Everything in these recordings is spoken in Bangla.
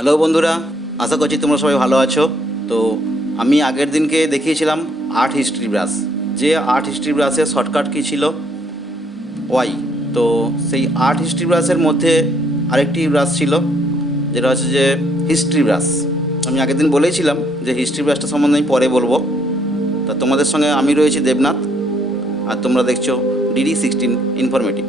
হ্যালো বন্ধুরা, আশা করছি তোমরা সবাই ভালো আছো। তো আমি আগের দিনকে দেখিয়েছিলাম আর্ট হিস্ট্রি ব্রাশ। যে আর্ট হিস্ট্রি ব্রাশের শর্টকাট কী ছিল, ওয়াই। তো সেই আর্ট হিস্ট্রি ব্রাশের মধ্যে আরেকটি ব্রাশ ছিল, যেটা হচ্ছে যে হিস্ট্রি ব্রাশ। আমি আগের দিন বলেইছিলাম যে হিস্ট্রি ব্রাশটা সম্বন্ধে আমি পরে বলবো। তা তোমাদের সঙ্গে আমি রয়েছি দেবনাথ, আর তোমরা দেখছো DD16 ইনফরমেটিভ।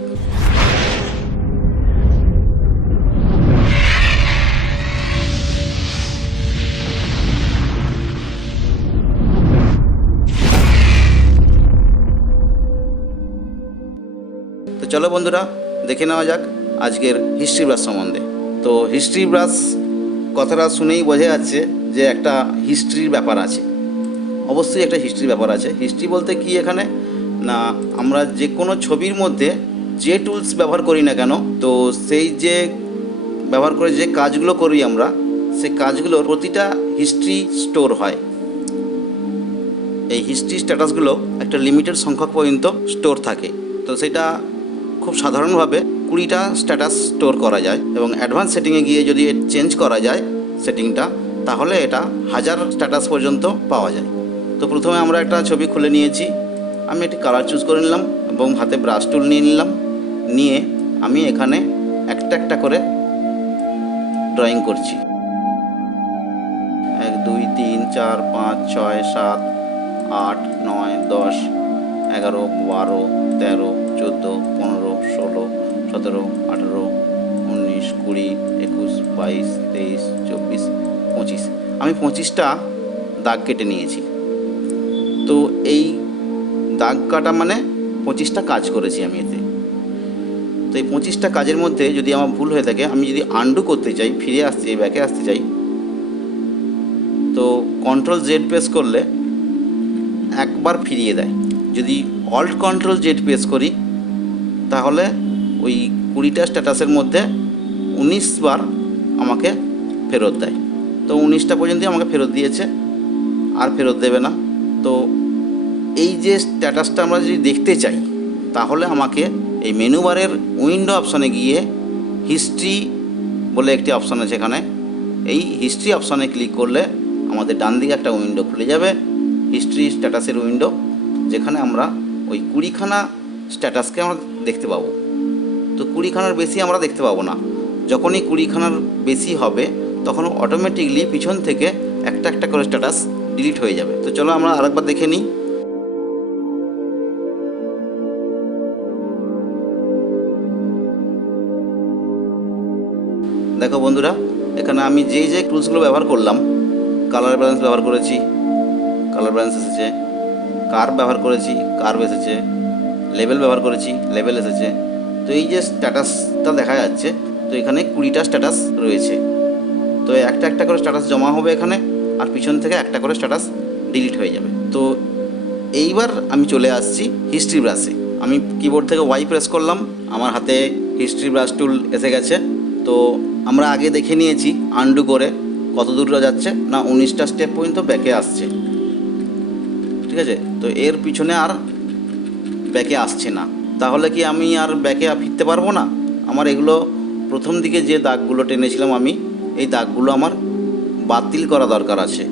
তো চলো বন্ধুরা, দেখে নেওয়া যাক আজকের হিস্ট্রি ব্রাশ সম্বন্ধে। তো হিস্ট্রি ব্রাশ কথাটা শুনেই বোঝা যাচ্ছে যে একটা হিস্ট্রির ব্যাপার আছে। অবশ্যই একটা হিস্ট্রির ব্যাপার আছে। হিস্ট্রি বলতে কি এখানে না, আমরা যে কোনো ছবির মধ্যে যে টুলস ব্যবহার করি না কেন, তো সেই যে ব্যবহার করে যে কাজগুলো করি আমরা, সেই কাজগুলোর প্রতিটা হিস্ট্রি স্টোর হয়। এই হিস্ট্রি স্ট্যাটাসগুলো একটা লিমিটেড সংখ্যক পর্যন্ত স্টোর থাকে। তো সেটা খুব সাধারণভাবে 20টা স্ট্যাটাস স্টোর করা যায়, এবং অ্যাডভান্স সেটিংয়ে গিয়ে যদি চেঞ্জ করা যায় সেটিংটা, তাহলে এটা 1000 স্ট্যাটাস পর্যন্ত পাওয়া যায়। তো প্রথমে আমরা একটা ছবি খুলে নিয়েছি। আমি একটি কালার চুজ করে নিলাম এবং হাতে ব্রাশ টুল নিয়ে নিলাম। নিয়ে আমি এখানে একটা একটা করে ড্রয়িং করছি। 1 2 3 4 5 6 7 8 9 10 11 12 13 14 15 16 17 18 19 20 21 22 23 24 25। আমি 25টা দাগ কেটে নিয়েছি। তো এই দাগ কাটা মানে 25টা কাজ করেছি আমি এতে। তো এই 25টা কাজের মধ্যে যদি আমার ভুল হয়ে থাকে, আমি যদি আনডু করতে চাই, ফিরে আসতে চাই, ব্যাকে আসতে চাই, তো Ctrl Z প্রেস করলে একবার ফিরিয়ে দেয়। যদি Alt Ctrl Z প্রেস করি, তাহলে ওই 20টা স্ট্যাটাসের মধ্যে 19 বার আমাকে ফেরত দেয়। তো 19টা পর্যন্ত আমাকে ফেরত দিয়েছে, আর ফেরত দেবে না। তো এই যে স্ট্যাটাসটা আমরা যদি দেখতে চাই, তাহলে আমাকে এই মেনু বারের উইন্ডো অপশানে গিয়ে হিস্ট্রি বলে একটি অপশান আছে, এখানে এই হিস্ট্রি অপশানে ক্লিক করলে আমাদের ডান দিকে একটা উইন্ডো খুলে যাবে, হিস্ট্রি স্ট্যাটাসের উইন্ডো, যেখানে আমরা ওই 20খানা স্ট্যাটাসকে আমরা দেখতে পাবো। তো 20খানার বেশি আমরা দেখতে পাবো না। যখনই 20খানার বেশি হবে, তখন অটোমেটিকলি পিছন থেকে একটা একটা করে স্ট্যাটাস ডিলিট হয়ে যাবে। তো চলো আমরা আরেকবার দেখে নিই। দেখো বন্ধুরা, এখানে আমি যেই যে টুলসগুলো ব্যবহার করলাম, কালার ব্যালেন্স ব্যবহার করেছি, কালার ব্যালেন্স এসেছে। কার্ভ ব্যবহার করেছি, কার্ভ এসেছে। লেবেল ব্যবহার করেছি, লেবেল এসেছে। তো এই যে স্ট্যাটাসটা দেখা যাচ্ছে, তো এখানে 20টা স্ট্যাটাস রয়েছে। তো একটা একটা করে স্ট্যাটাস জমা হবে এখানে, আর পিছন থেকে একটা করে স্ট্যাটাস ডিলিট হয়ে যাবে। তো এইবার আমি চলে আসছি হিস্ট্রি ব্রাশে। আমি কিবোর্ড থেকে ওয়াই প্রেস করলাম, আমার হাতে হিস্ট্রি ব্রাশ টুল এসে গেছে। তো আমরা আগে দেখে নিয়েছি আনডু করে কত দূর যাচ্ছে না, 19টা স্টেপ পর্যন্ত ব্যাকে আসছে। ঠিক আছে, তো এর পিছনে আর ব্যাকে আসছে না। তাহলে কি আমি আর ব্যাকে ফিরতে পারবো না? আমার এগুলো প্রথম দিকে যে দাগগুলো টেনেছিলাম আমি, এই দাগগুলো আমার বাতিল করা দরকার আছে।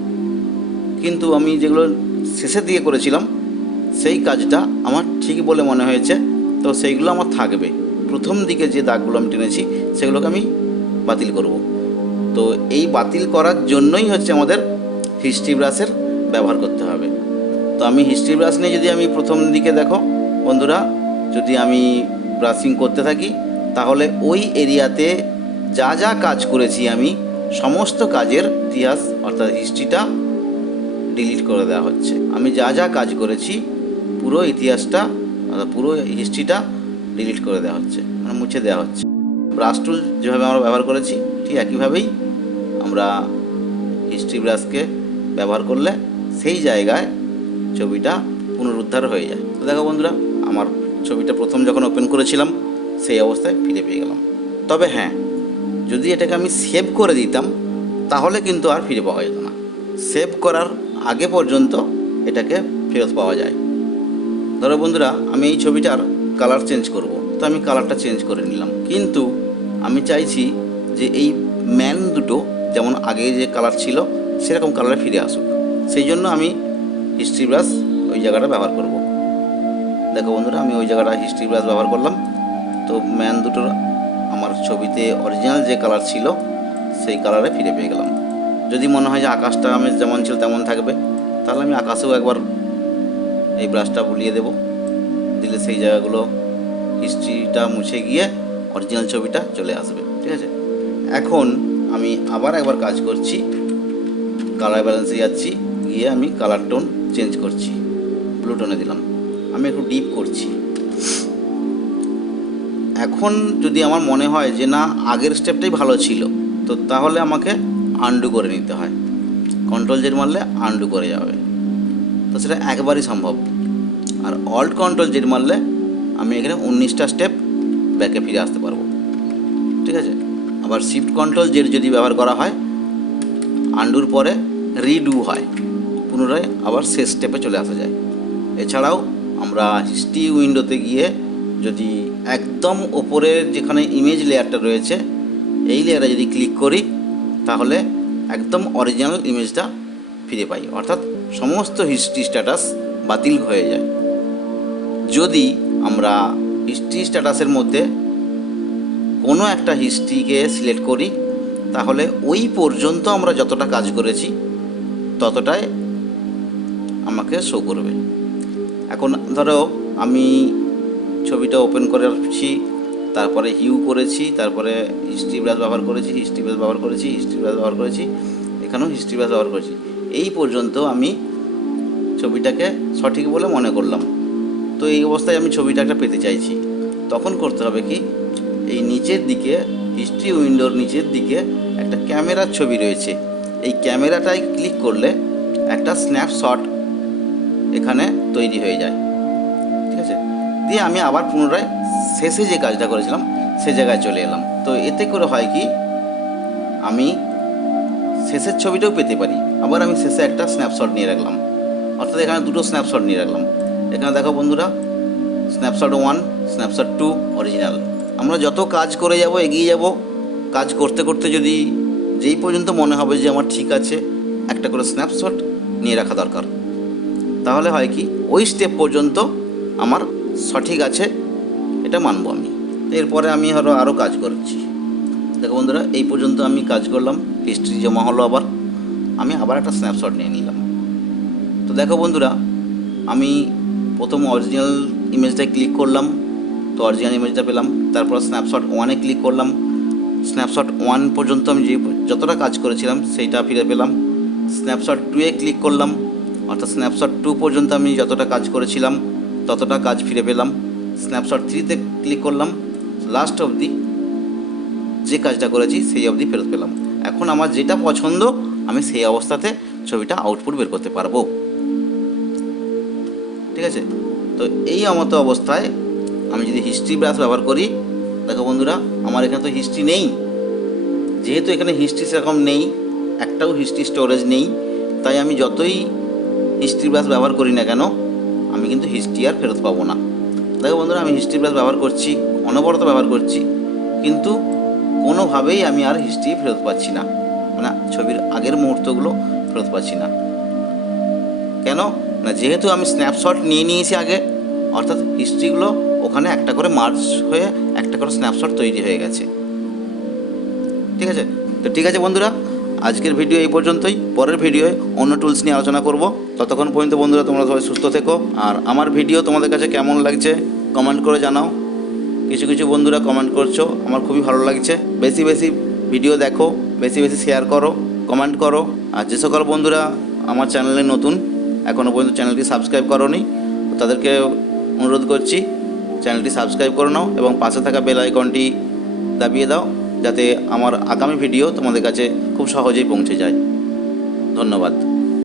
কিন্তু আমি যেগুলো শেষের দিকে করেছিলাম, সেই কাজটা আমার ঠিক বলে মনে হয়েছে, তো সেইগুলো আমার থাকবে। প্রথম দিকে যে দাগগুলো আমি টেনেছি, সেগুলোকে আমি বাতিল করব। তো এই বাতিল করার জন্যই হচ্ছে আমাদের হিস্ট্রি ব্রাশের ব্যবহার করতে হবে। তো আমি হিস্ট্রি ব্রাশ নিয়ে যদি আমি প্রথম দিকে দেখো বন্ধুরা, যদি আমি ব্রাশিং করতে থাকি, তাহলে ওই এরিয়াতে যা যা কাজ করেছি আমি, সমস্ত কাজের ইতিহাস অর্থাৎ হিস্ট্রিটা ডিলিট করে দেওয়া হচ্ছে। আমি যা যা কাজ করেছি পুরো ইতিহাসটা অর্থাৎ পুরো হিস্ট্রিটা ডিলিট করে দেওয়া হচ্ছে, মানে মুছে দেওয়া হচ্ছে। ব্রাশ টুল যেভাবে আমরা ব্যবহার করেছি, ঠিক একইভাবেই আমরা হিস্ট্রি ব্রাশকে ব্যবহার করলে সেই জায়গায় ছবিটা পুনরুদ্ধার হয়ে যায়। তো দেখো বন্ধুরা, আমার ছবিটা প্রথম যখন ওপেন করেছিলাম, সেই অবস্থায় ফিরে পেয়ে গেলাম। তবে হ্যাঁ, যদি এটাকে আমি সেভ করে দিতাম, তাহলে কিন্তু আর ফিরে পাওয়া যেত না। সেভ করার আগে পর্যন্ত এটাকে ফেরত পাওয়া যায়। ধরো বন্ধুরা, আমি এই ছবিটার কালার চেঞ্জ করব, তো আমি কালারটা চেঞ্জ করে নিলাম। কিন্তু আমি চাইছি যে এই ম্যান দুটো আগে যে কালার ছিল সেরকম কালারে ফিরে আসুক। সেই জন্য আমি হিস্ট্রি ব্রাশ ওই জায়গাটা ব্যবহার করব। দেখো বন্ধুরা, আমি ওই জায়গাটা হিস্ট্রি ব্রাশ ব্যবহার করলাম। তো ম্যান দুটোর আমার ছবিতে অরিজিনাল যে কালার ছিল সেই কালারে ফিরে পেয়ে গেলাম। যদি মনে হয় যে আকাশটা আমি যেমন ছিল তেমন থাকবে, তাহলে আমি আকাশেও একবার এই ব্রাশটা বুলিয়ে দেব। দিলে সেই জায়গাগুলো হিস্ট্রিটা মুছে গিয়ে অরিজিনাল ছবিটা চলে আসবে। ঠিক আছে, এখন আমি আবার একবার কাজ করছি। কালার ব্যালেন্সে যাচ্ছি, গিয়ে আমি কালার টোন চেঞ্জ করছি, ব্লু টোনে দিলাম। আমি একটু ডিপ করছি। এখন যদি আমার মনে হয় যে না আগের স্টেপটাই ভালো ছিল, তো তাহলে আমাকে আনডু করে নিতে হয়। কন্ট্রোল জেড মারলে আনডু করে যাবে, তো সেটা একবারই সম্ভব। আর অল্ট কন্ট্রোল জেড মারলে আমি এখানে 19টা স্টেপ ব্যাকে ফিরে আসতে পারবো। ঠিক আছে, আবার শিফট কন্ট্রোল জেড যদি ব্যবহার করা হয়, আনডুর পরে রিডু হয়, পুনরায় আবার শেষ স্টেপে চলে আসা যায়। এছাড়াও আমরা হিস্ট্রি উইন্ডোতে গিয়ে যদি একদম ওপরের যেখানে ইমেজ লেয়ারটা রয়েছে এই লেয়ারে যদি ক্লিক করি, তাহলে একদম অরিজিনাল ইমেজটা ফিরে পাই, অর্থাৎ সমস্ত হিস্ট্রি স্ট্যাটাস বাতিল হয়ে যায়। যদি আমরা হিস্ট্রি স্ট্যাটাসের মধ্যে কোনো একটা হিস্ট্রিকে সিলেক্ট করি, তাহলে ওই পর্যন্ত আমরা যতটা কাজ করেছি ততটাই আমাকে শো করবে। এখন ধরো আমি ছবিটা ওপেন করেছি, তারপরে হিউ করেছি, তারপরে হিস্ট্রি ব্রাশ ব্যবহার করেছি, হিস্ট্রি ব্রাশ ব্যবহার করেছি, হিস্ট্রি ব্রাশ ব্যবহার করেছি, এখানেও হিস্ট্রি ব্রাশ ব্যবহার করেছি। এই পর্যন্ত আমি ছবিটাকে সঠিক বলে মনে করলাম। তো এই অবস্থায় আমি ছবিটা একটা পেতে চাইছি, তখন করতে হবে কি, এই নিচের দিকে হিস্ট্রি উইন্ডোর নিচের দিকে একটা ক্যামেরার ছবি রয়েছে। এই ক্যামেরাটায় ক্লিক করলে একটা স্ন্যাপশট এখানে তৈরি হয়ে যায়। ঠিক আছে, দিয়ে আমি আবার পুনরায় শেষে যে কাজটা করেছিলাম সে জায়গায় চলে এলাম। তো এতে করে হয় কি, আমি শেষের ছবিটাও পেতে পারি। আবার আমি শেষে একটা স্ন্যাপশট নিয়ে রাখলাম, অর্থাৎ এখানে দুটো স্ন্যাপশট নিয়ে রাখলাম। এখানে দেখো বন্ধুরা, স্ন্যাপশট 1, স্ন্যাপশট 2 অরিজিনাল। আমরা যত কাজ করে যাব, এগিয়ে যাব, কাজ করতে করতে যদি যেই পর্যন্ত মনে হবে যে আমার ঠিক আছে, একটা করে স্ন্যাপশট নিয়ে রাখা দরকার। তাহলে হয় কি, ওই স্টেপ পর্যন্ত আমার সঠিক আছে এটা মানবো আমি। এরপরে আমি আরও কাজ করছি। দেখো বন্ধুরা, এই পর্যন্ত আমি কাজ করলাম, হিস্ট্রি জমা হলো। আবার আমি আবার একটা স্ন্যাপশট নিয়ে নিলাম। তো দেখো বন্ধুরা, আমি প্রথম অরিজিনাল ইমেজটায় ক্লিক করলাম, তো অরিজিনাল ইমেজটা পেলাম। তারপর স্ন্যাপশট 1-এ ক্লিক করলাম, স্ন্যাপশট 1 পর্যন্ত আমি যতটা কাজ করেছিলাম সেইটা ফিরে পেলাম। স্ন্যাপশট 2-এ ক্লিক করলাম, অর্থাৎ স্ন্যাপশট 2 পর্যন্ত আমি যতটা কাজ করেছিলাম ততটা কাজ ফিরে পেলাম। স্ন্যাপশট 3-তে ক্লিক করলাম, লাস্ট অবধি যে কাজটা করেছি সেই অবধি ফেরত পেলাম। এখন আমার যেটা পছন্দ আমি সেই অবস্থাতে ছবিটা আউটপুট বের করতে পারবো। ঠিক আছে, তো এই মতো অবস্থায় আমি যদি হিস্ট্রি ব্রাশ ব্যবহার করি, দেখো বন্ধুরা, আমার এখানে তো হিস্ট্রি নেই। যেহেতু এখানে হিস্ট্রি সেরকম নেই, একটাও হিস্ট্রি স্টোরেজ নেই, তাই আমি যতই হিস্ট্রি ব্রাশ ব্যবহার করি না কেন, আমি কিন্তু হিস্ট্রি আর ফেরত পাবো না। দেখো বন্ধুরা, আমি হিস্ট্রি ব্রাশ ব্যবহার করছি, অনবরত ব্যবহার করছি, কিন্তু কোনোভাবেই আমি আর হিস্ট্রি ফেরত পাচ্ছি না, মানে ছবির আগের মুহূর্তগুলো ফেরত পাচ্ছি না। কেন না, যেহেতু আমি স্ন্যাপশট নিয়ে নিয়েছি আগে, অর্থাৎ হিস্ট্রিগুলো ওখানে একটা করে মার্জ হয়ে একটা করে স্ন্যাপশট তৈরি হয়ে গেছে। ঠিক আছে, তো ঠিক আছে বন্ধুরা, আজকের ভিডিও এই পর্যন্তই। পরের ভিডিওয় অন্য টুলস নিয়ে আলোচনা করব। ততক্ষণ পর্যন্ত বন্ধুরা তোমরা সবাই সুস্থ থেকো। আর আমার ভিডিও তোমাদের কাছে কেমন লাগছে কমেন্ট করে জানাও। কিছু কিছু বন্ধুরা কমেন্ট করছো, আমার খুবই ভালো লাগছে। বেশি বেশি ভিডিও দেখো, বেশি বেশি শেয়ার করো, কমেন্ট করো। আর যে সকল বন্ধুরা আমার চ্যানেলে নতুন, এখনও পর্যন্ত চ্যানেলটি সাবস্ক্রাইব করোনি, তাদেরকে অনুরোধ করছি চ্যানেলটি সাবস্ক্রাইব করে নাও এবং পাশে থাকা বেল আইকনটি দাবিয়ে দাও, যাতে আমার আগামী ভিডিও তোমাদের কাছে খুব সহজেই পৌঁছে যায়। ধন্যবাদ।